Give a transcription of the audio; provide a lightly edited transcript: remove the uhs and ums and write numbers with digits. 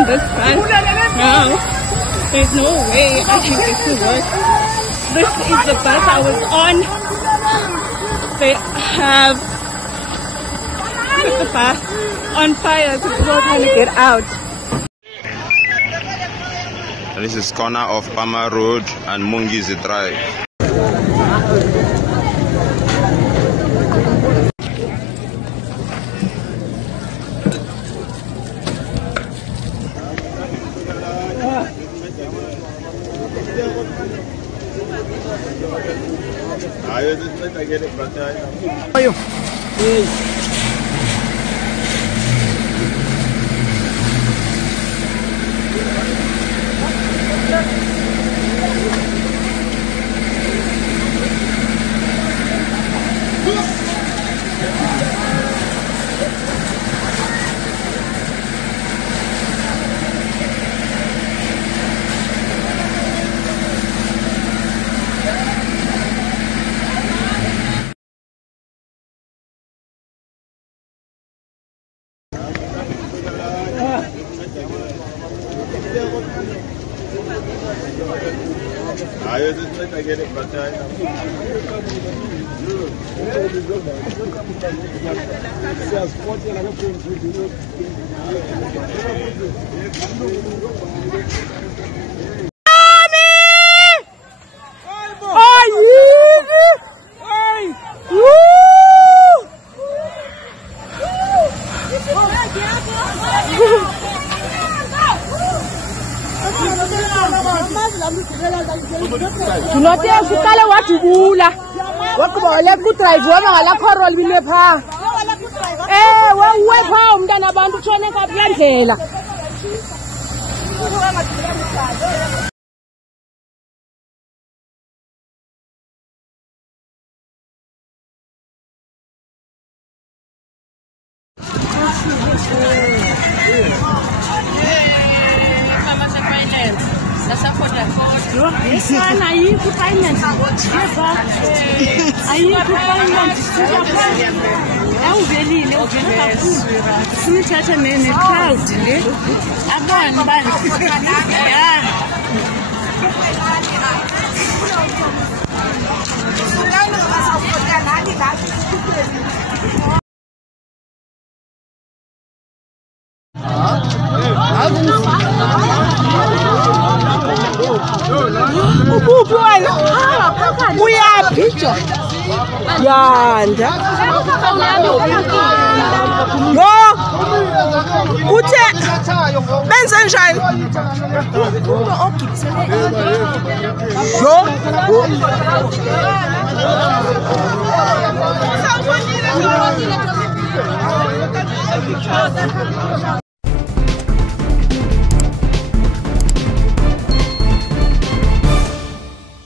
on this bus now. There's no way I can get to work. This is the bus I was on. They have put the bus on fire so people are trying to get out. This is corner of Pama Road and Mungizi Drive. Tunotea kukala watu bula. Wakuba wale kutrive wona wala khorol bile pha. Wewe pha umntana abantu tshone kaplandlela. Uyaphi? Yanda. Yo. Uthe benze njani? Yo.